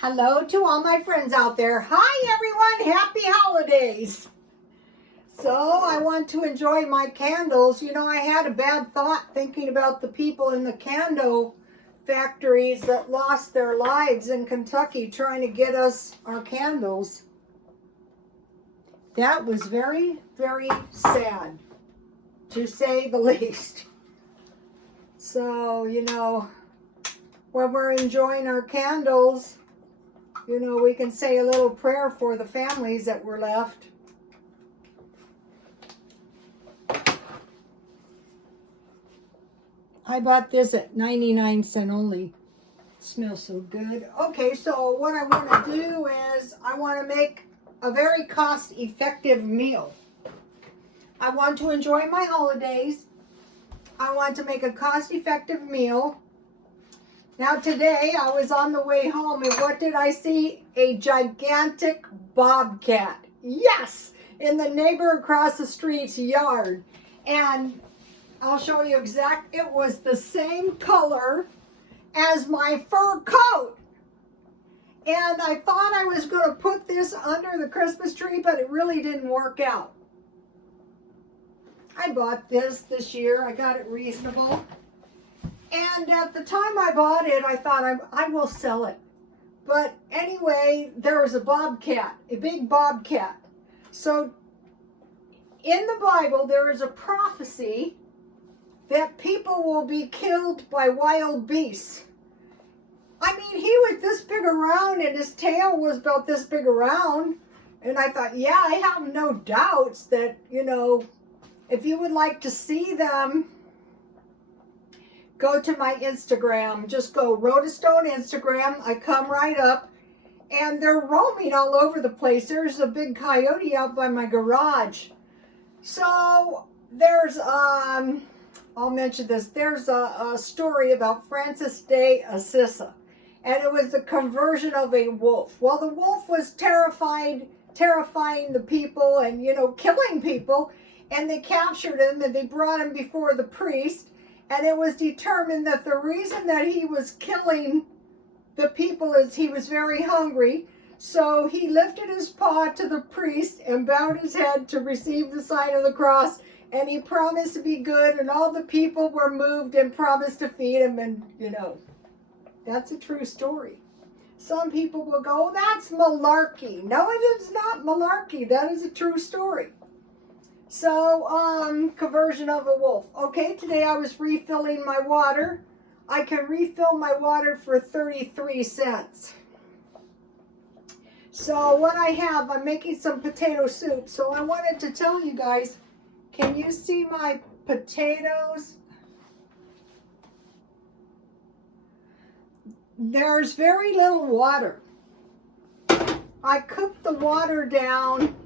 Hello to all my friends out there. Hi everyone, happy holidays. So I want to enjoy my candles. You know, I had a bad thought thinking about the people in the candle factories that lost their lives in Kentucky trying to get us our candles. That was very, very sad, to say the least. So, you know, when we're enjoying our candles, you know, we can say a little prayer for the families that were left. I bought this at 99 cents only. Smells so good. Okay, so what I want to do is I want to make a very cost-effective meal. I want to enjoy my holidays. I want to make a cost-effective meal. Now today I was on the way home and what did I see? A gigantic bobcat. Yes! In the neighbor across the street's yard. And I'll show you it was the same color as my fur coat. And I thought I was going to put this under the Christmas tree, but it really didn't work out. I bought this year. I got it reasonable. And at the time I bought it, I thought I will sell it. But anyway, there was a bobcat, a big bobcat. So in the Bible, there is a prophecy that people will be killed by wild beasts. I mean, he was this big around and his tail was about this big around. And I thought, yeah, I have no doubts that, you know, if you would like to see them, go to my Instagram. Just go Rotostone Instagram. I come right up. And they're roaming all over the place. There's a big coyote out by my garage. So there's, I'll mention this. There's a story about Francis de Assisi. And it was the conversion of a wolf. Well, the wolf was terrifying the people and, you know, killing people. And they captured him and they brought him before the priest. And it was determined that the reason that he was killing the people is he was very hungry. So he lifted his paw to the priest and bowed his head to receive the sign of the cross. And he promised to be good. And all the people were moved and promised to feed him. And, you know, that's a true story. Some people will go, oh, that's malarkey. No, it is not malarkey. That is a true story. So, conversion of a wolf. Okay, today I was refilling my water. I can refill my water for 33 cents. So what I have, I'm making some potato soup. So I wanted to tell you guys, can you see my potatoes? There's very little water. I cooked the water down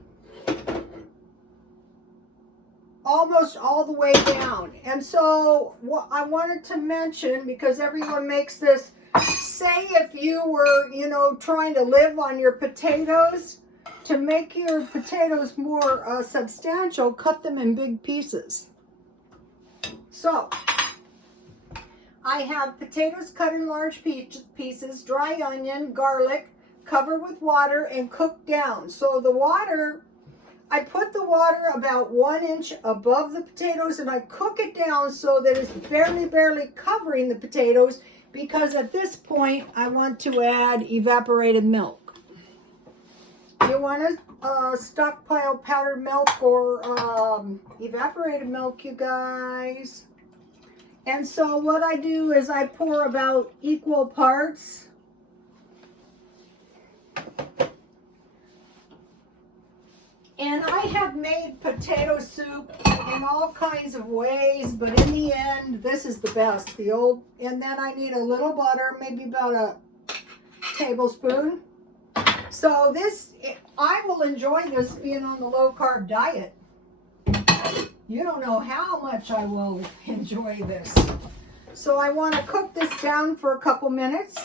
almost all the way down. And so what I wanted to mention, because everyone makes this, say if you were, you know, trying to live on your potatoes, to make your potatoes more substantial, cut them in big pieces. So I have potatoes cut in large pieces, dry onion, garlic, cover with water and cook down. So the water, I put the water about 1 inch above the potatoes and I cook it down so that it's barely covering the potatoes, because at this point I want to add evaporated milk. You want to stockpile powdered milk or evaporated milk, you guys. And so what I do is I pour about equal parts. And I have made potato soup in all kinds of ways, but in the end, this is the best. And then I need a little butter, maybe about a tablespoon. So I will enjoy this being on the low-carb diet. You don't know how much I will enjoy this. So I want to cook this down for a couple minutes.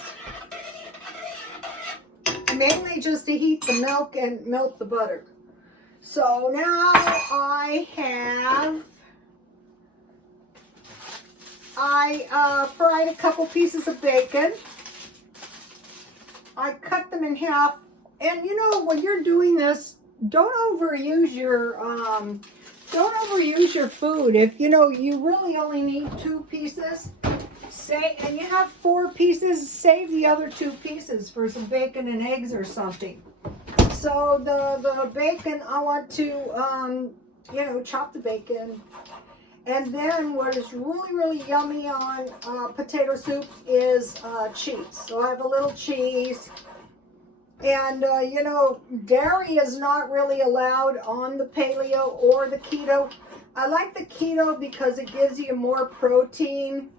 Mainly just to heat the milk and melt the butter. So now I fried a couple pieces of bacon. I cut them in half. And you know, when you're doing this, don't overuse your food. If you know you really only need 2 pieces, and you have 4 pieces, save the other 2 pieces for some bacon and eggs or something. So the bacon, I want to you know, chop the bacon. And then what is really, really yummy on potato soup is cheese. So I have a little cheese. And, you know, dairy is not really allowed on the paleo or the keto. I like the keto because it gives you more protein.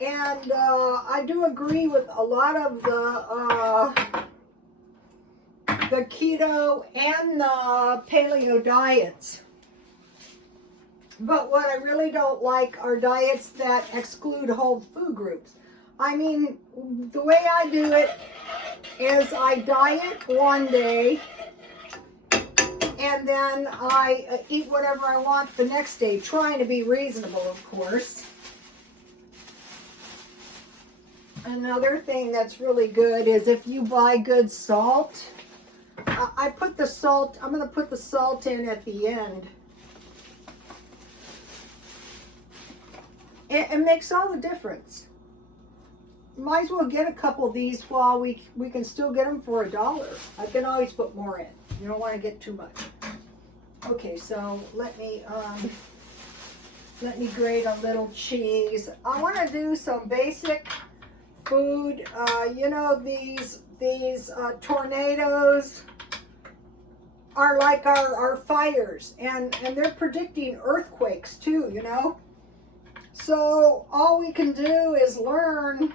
And I do agree with a lot of the keto and the paleo diets. But what I really don't like are diets that exclude whole food groups. I mean, the way I do it is I diet one day and then I eat whatever I want the next day, trying to be reasonable, of course. Another thing that's really good is if you buy good salt, I put the salt, I'm going to put the salt in at the end. It makes all the difference. Might as well get a couple of these while we can still get them for $1. I can always put more in. You don't want to get too much. Okay, so let me grate a little cheese. I want to do some basic food. You know, these tornadoes are like our fires, and they're predicting earthquakes too, you know. So all we can do is learn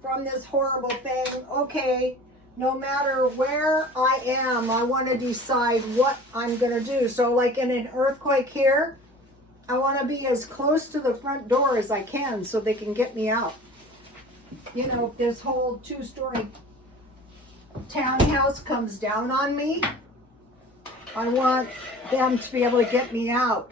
from this horrible thing. Okay, no matter where I am, I want to decide what I'm going to do. So like in an earthquake here, I want to be as close to the front door as I can so they can get me out. You know, if this whole 2-story townhouse comes down on me, I want them to be able to get me out.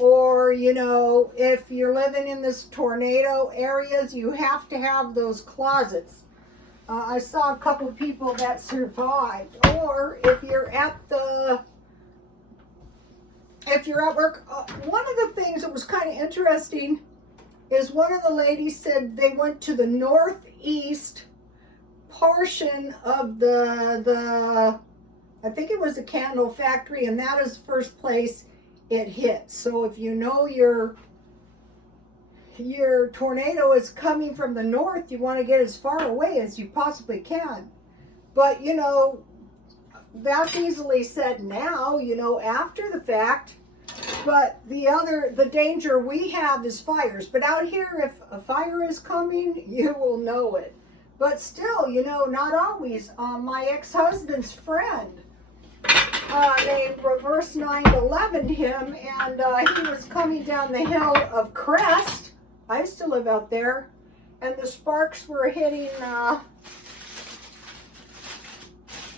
Or, you know, if you're living in this tornado areas, you have to have those closets. I saw a couple of people that survived. Or if you're at work, one of the things that was kind of interesting is one of the ladies said they went to the northeast portion of the I think it was the candle factory, and that is the first place it hit. So if you know your tornado is coming from the north, you want to get as far away as you possibly can. But you know, that's easily said now, you know, after the fact. But the danger we have is fires. But out here, if a fire is coming, you will know it. But still, you know, not always. My ex-husband's friend, they reverse 9/11'd him, and he was coming down the hill of Crest. I used to live out there, and the sparks were hitting.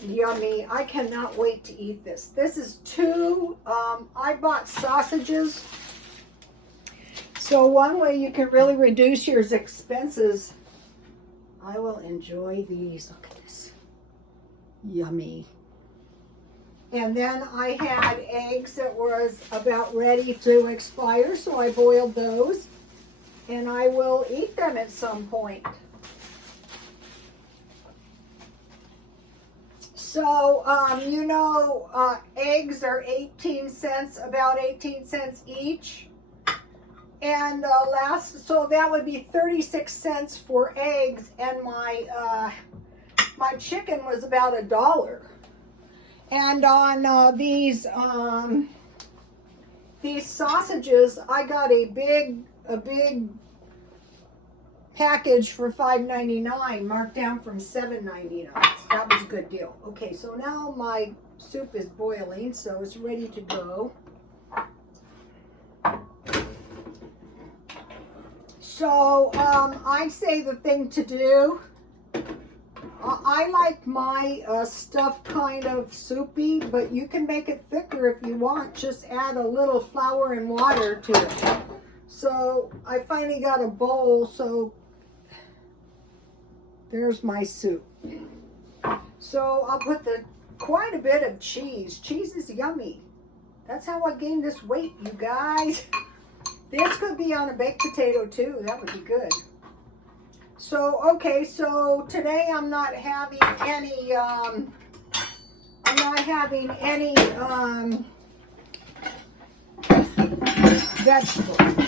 Yummy. I cannot wait to eat this. This is I bought sausages. So one way you can really reduce your expenses, I will enjoy these. Look at this. Yummy. And then I had eggs that was about ready to expire, so I boiled those. And I will eat them at some point. So, you know, eggs are 18 cents, about 18 cents each. And so that would be 36 cents for eggs, and my chicken was about $1. And on these sausages, I got a big package for $5.99, marked down from $7.99. So that was a good deal. Okay, so now my soup is boiling, so it's ready to go. So I'd say the thing to do, I like my stuff kind of soupy, but you can make it thicker if you want. Just add a little flour and water to it. So I finally got a bowl, so There's my soup. So I'll put quite a bit of cheese. Cheese is yummy. That's how I gained this weight, you guys. This could be on a baked potato too. That would be good. So, okay, so today I'm not having any, vegetables.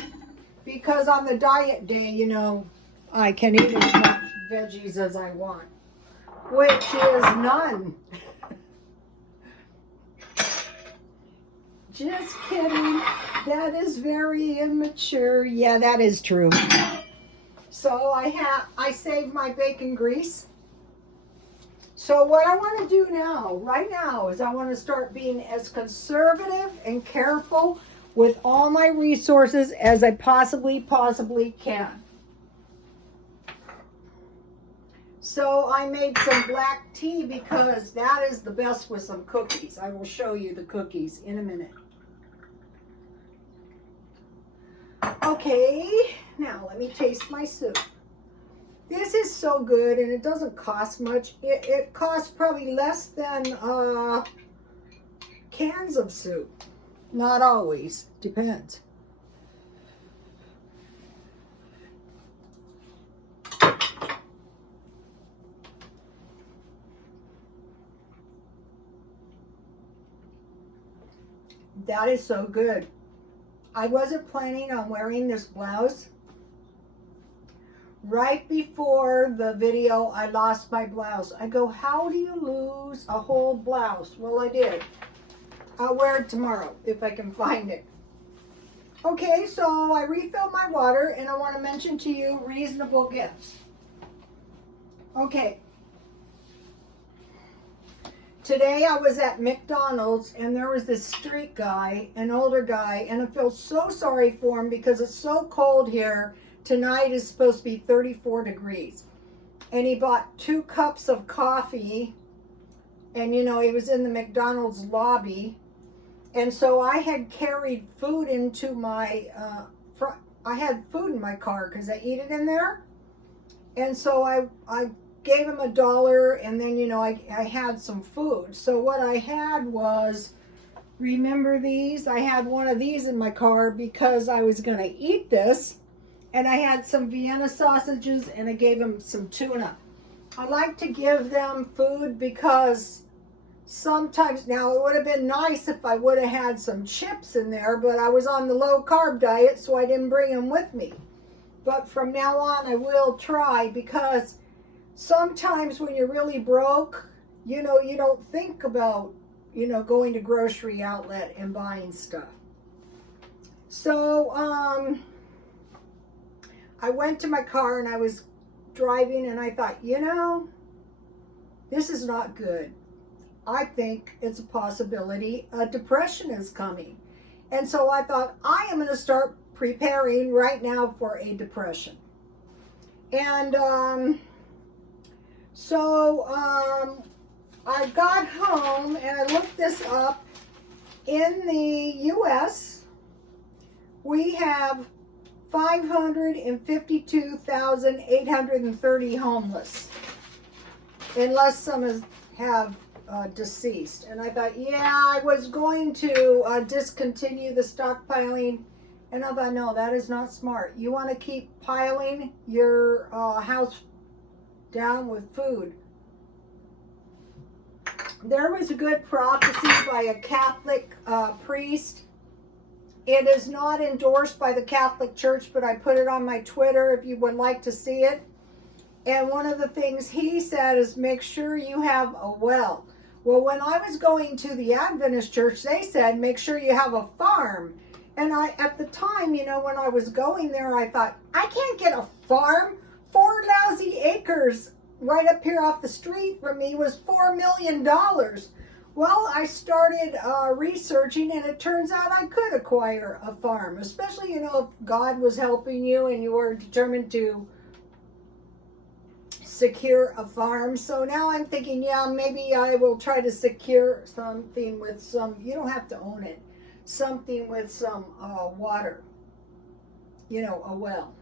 Because on the diet day, you know, I can eat as much veggies as I want. Which is none. Just kidding. That is very immature. Yeah, that is true. So I saved my bacon grease. So what I want to do now, right now, is I want to start being as conservative and careful with all my resources as I possibly can. So I made some black tea because that is the best with some cookies. I will show you the cookies in a minute. Okay, now let me taste my soup. This is so good and it doesn't cost much. It costs probably less than cans of soup. Not always, depends. That is so good. I wasn't planning on wearing this blouse. Right before the video, I lost my blouse. I go, how do you lose a whole blouse? Well, I did. I'll wear it tomorrow if I can find it. Okay, so I refilled my water and I want to mention to you reasonable gifts. Okay. Today I was at McDonald's and there was this street guy, an older guy, and I feel so sorry for him because it's so cold here. Tonight is supposed to be 34 degrees. And he bought 2 cups of coffee and you know, he was in the McDonald's lobby. And so I had carried food into my, I had food in my car because I eat it in there. And so I gave him $1 and then, you know, I had some food. So what I had was, remember these? I had one of these in my car because I was going to eat this. And I had some Vienna sausages and I gave him some tuna. I like to give them food because sometimes, now it would have been nice if I would have had some chips in there, but I was on the low carb diet, so I didn't bring them with me. But from now on, I will try because sometimes when you're really broke, you know, you don't think about, you know, going to grocery outlet and buying stuff. So, I went to my car and I was driving and I thought, you know, this is not good. I think it's a possibility a depression is coming. And so I thought, I am going to start preparing right now for a depression. And I got home and I looked this up. In the U.S., we have 552,830 homeless, unless some have deceased. And I thought, yeah, I was going to discontinue the stockpiling, and I thought, no, that is not smart. You want to keep piling your house down with food. There was a good prophecy by a Catholic priest. It is not endorsed by the Catholic Church, but I put it on my Twitter if you would like to see it. And one of the things he said is make sure you have a well. Well, when I was going to the Adventist church, they said make sure you have a farm. And at the time, you know, when I was going there, I thought, I can't get a farm. 4 lousy acres right up here off the street from me was $4 million. Well, I started researching, and it turns out I could acquire a farm, especially, you know, if God was helping you and you were determined to secure a farm. So now I'm thinking, yeah, maybe I will try to secure something with some, you don't have to own it, something with some water, you know, a well.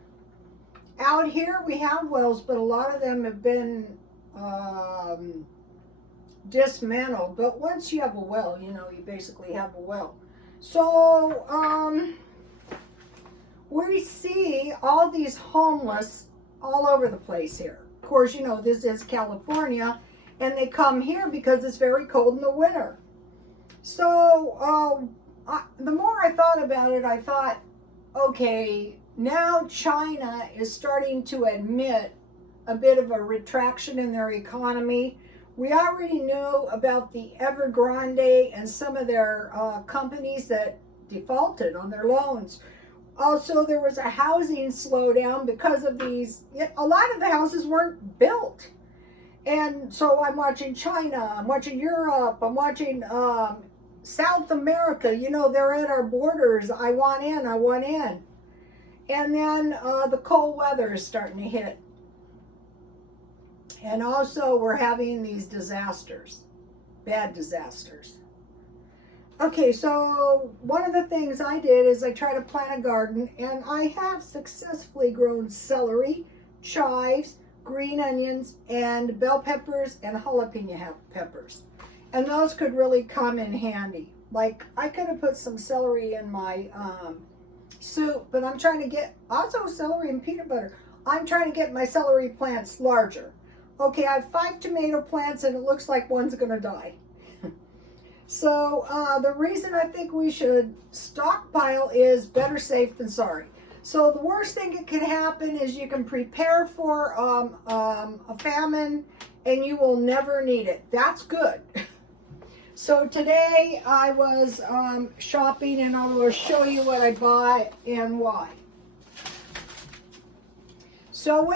Out here we have wells, but a lot of them have been dismantled. But once you have a well, you know, you basically have a well. So we see all these homeless all over the place here. Of course, you know, this is California, and they come here because it's very cold in the winter. So the more I thought about it, I thought, okay, now China is starting to admit a bit of a retraction in their economy. We already knew about the Evergrande and some of their companies that defaulted on their loans. Also, there was a housing slowdown because of these. A lot of the houses weren't built. And so I'm watching China, I'm watching Europe, I'm watching South America. You know, they're at our borders. I want in, I want in. And then the cold weather is starting to hit. And also we're having these disasters, bad disasters. Okay, so one of the things I did is I tried to plant a garden, and I have successfully grown celery, chives, green onions, and bell peppers and jalapeno peppers. And those could really come in handy. Like, I could have put some celery in my soup, but I'm trying to get, also celery and peanut butter. I'm trying to get my celery plants larger. Okay, I have 5 tomato plants, and it looks like one's gonna die. So the reason I think we should stockpile is better safe than sorry. So the worst thing that can happen is you can prepare for a famine and you will never need it. That's good. So today I was shopping, and I will show you what I bought and why. So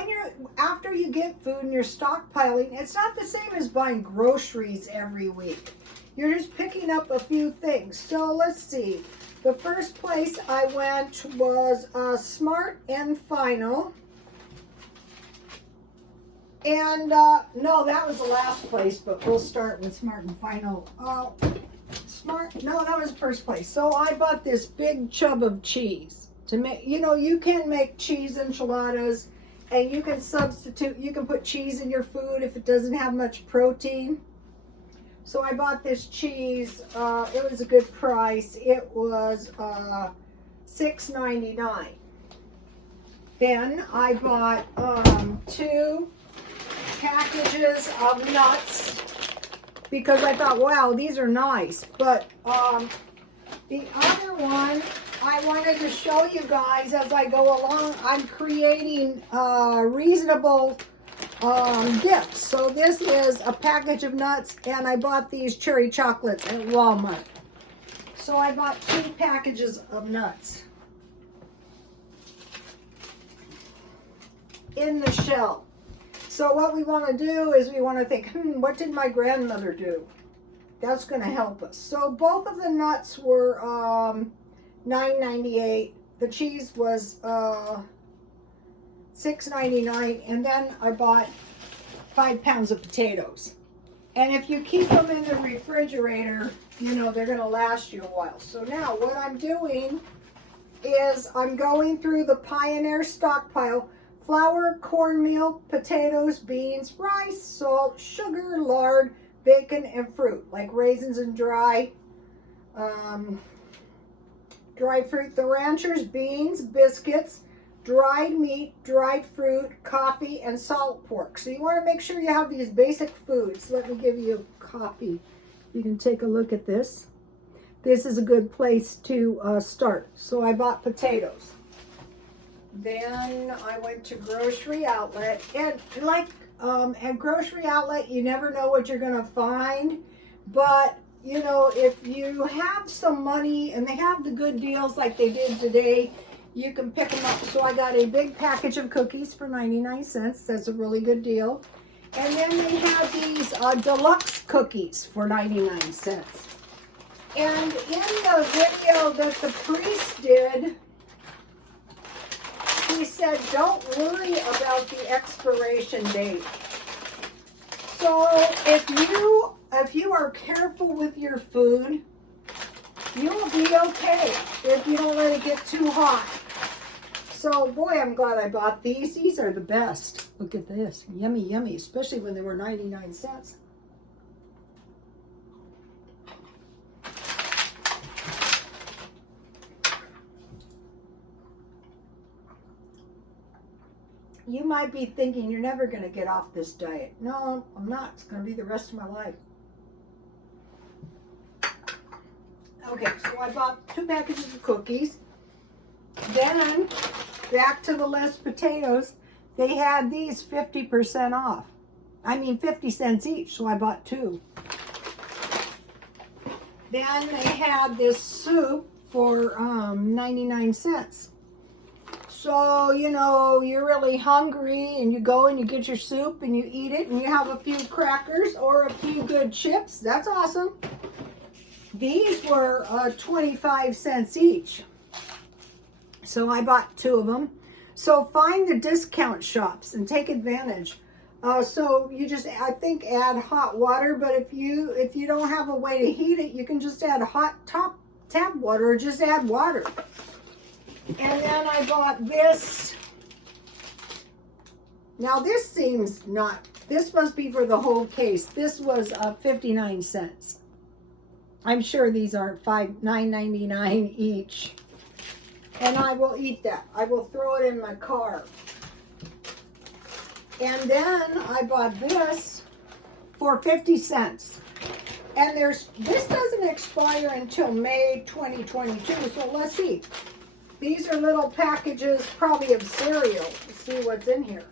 after you get food and you're stockpiling, it's not the same as buying groceries every week. You're just picking up a few things. So let's see. The first place I went was Smart and Final. And no, that was the last place, but we'll start with Smart and Final. No, that was the first place. So I bought this big chub of cheese to make. You know, you can make cheese enchiladas, and you can substitute. You can put cheese in your food if it doesn't have much protein. So I bought this cheese. It was a good price. It was $6.99. Then I bought 2 packages of nuts because I thought, wow, these are nice. But the other one, I wanted to show you guys as I go along. I'm creating reasonable dips. So this is a package of nuts, and I bought these cherry chocolates at Walmart. So I bought 2 packages of nuts in the shell. So what we want to do is we want to think, what did my grandmother do? That's going to help us. So both of the nuts were $9.98. The cheese was $6.99, and then I bought 5 pounds of potatoes. And if you keep them in the refrigerator, you know, they're going to last you a while. So now what I'm doing is I'm going through the Pioneer stockpile: flour, cornmeal, potatoes, beans, rice, salt, sugar, lard, bacon, and fruit, like raisins and dry fruit, the ranchers, beans, biscuits, dried meat, dried fruit, coffee, and salt pork. So you want to make sure you have these basic foods. Let me give you a copy. You can take a look at this. This is a good place to start. So I bought potatoes. Then I went to Grocery Outlet. And like at Grocery Outlet, you never know what you're going to find. But, you know, if you have some money and they have the good deals like they did today, you can pick them up. So I got a big package of cookies for 99 cents. That's a really good deal. And then they have these deluxe cookies for 99 cents. And in the video that the priest did, he said, don't worry about the expiration date. So if you are careful with your food, you'll be okay if you don't let it get too hot. So, boy, I'm glad I bought these. These are the best. Look at this. Yummy, yummy, especially when they were 99 cents. You might be thinking you're never going to get off this diet. No, I'm not. It's going to be the rest of my life. Okay, so I bought 2 packages of cookies. Then, back to the list, potatoes. They had these 50% off. I mean 50 cents each, so I bought 2. Then they had this soup for 99 cents. So, you know, you're really hungry and you go and you get your soup and you eat it and you have a few crackers or a few good chips. That's awesome. These were 25 cents each. So I bought 2 of them. So find the discount shops and take advantage. So you just, I think, add hot water, but if you don't have a way to heat it, you can just add hot tap water or just add water. And then I bought this. Now this seems not, this must be for the whole case. This was 59 cents. I'm sure these aren't $9.99 each. And I will eat that. I will throw it in my car. And then I bought this for 50 cents. And this doesn't expire until May 2022. So let's see. These are little packages, probably of cereal. Let's see what's in here.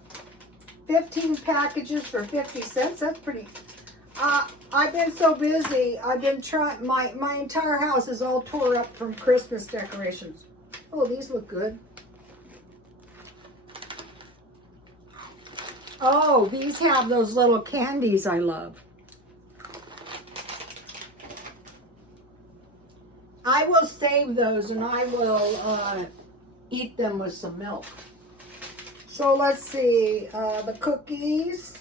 15 packages for 50 cents. That's pretty. I've been so busy. I've been trying. My entire house is all tore up from Christmas decorations. Oh, these look good. Oh, these have those little candies I love. I will save those and I will eat them with some milk. So let's see, the cookies.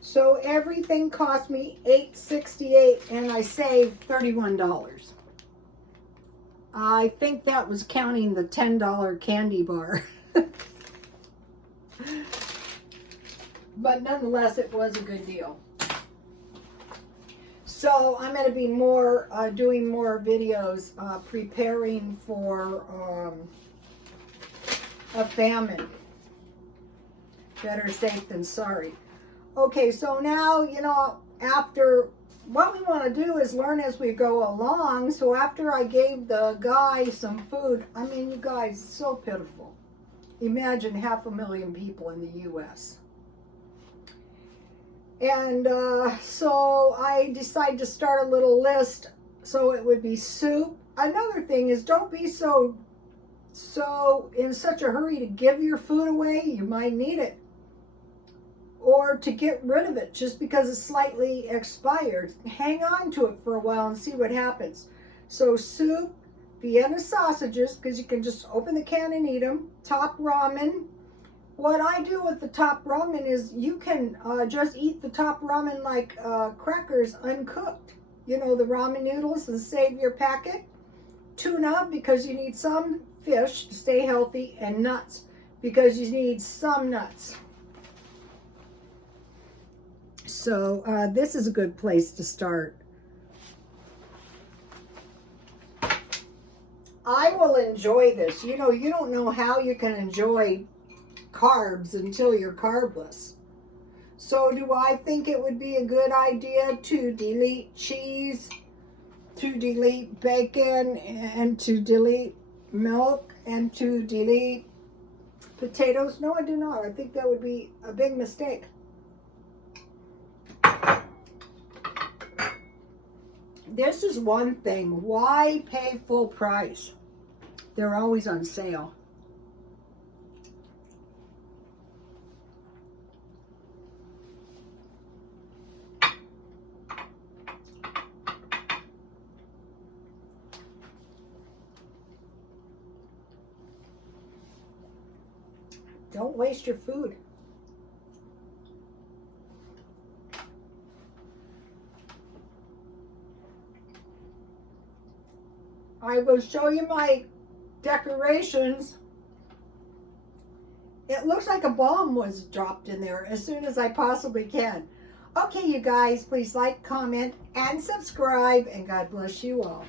So everything cost me $8.68 and I saved $31. I think that was counting the $10 candy bar. But nonetheless, it was a good deal. So I'm going to be doing more videos preparing for a famine. Better safe than sorry. Okay, so now, you know, after, what we want to do is learn as we go along. So after I gave the guy some food, I mean, you guys, it's so pitiful. Imagine 500,000 people in the U.S. And so I decided to start a little list so it would be soup. Another thing is, don't be so in such a hurry to give your food away. You might need it. Or to get rid of it just because it's slightly expired. Hang on to it for a while and see what happens. So soup, Vienna sausages, because you can just open the can and eat them. Top ramen. What I do with the top ramen is you can just eat the top ramen like crackers uncooked. You know, the ramen noodles, and save your packet. Tuna, because you need some fish to stay healthy, and nuts, because you need some nuts. So this is a good place to start. I will enjoy this. You know, you don't know how you can enjoy carbs until you're carbless. So do I think it would be a good idea to delete cheese, to delete bacon, and to delete milk, and to delete potatoes? No, I do not. I think that would be a big mistake. This is one thing. Why pay full price? They're always on sale. Don't waste your food. I will show you my decorations. It looks like a bomb was dropped in there as soon as I possibly can. Okay, you guys, please like, comment, and subscribe, and God bless you all.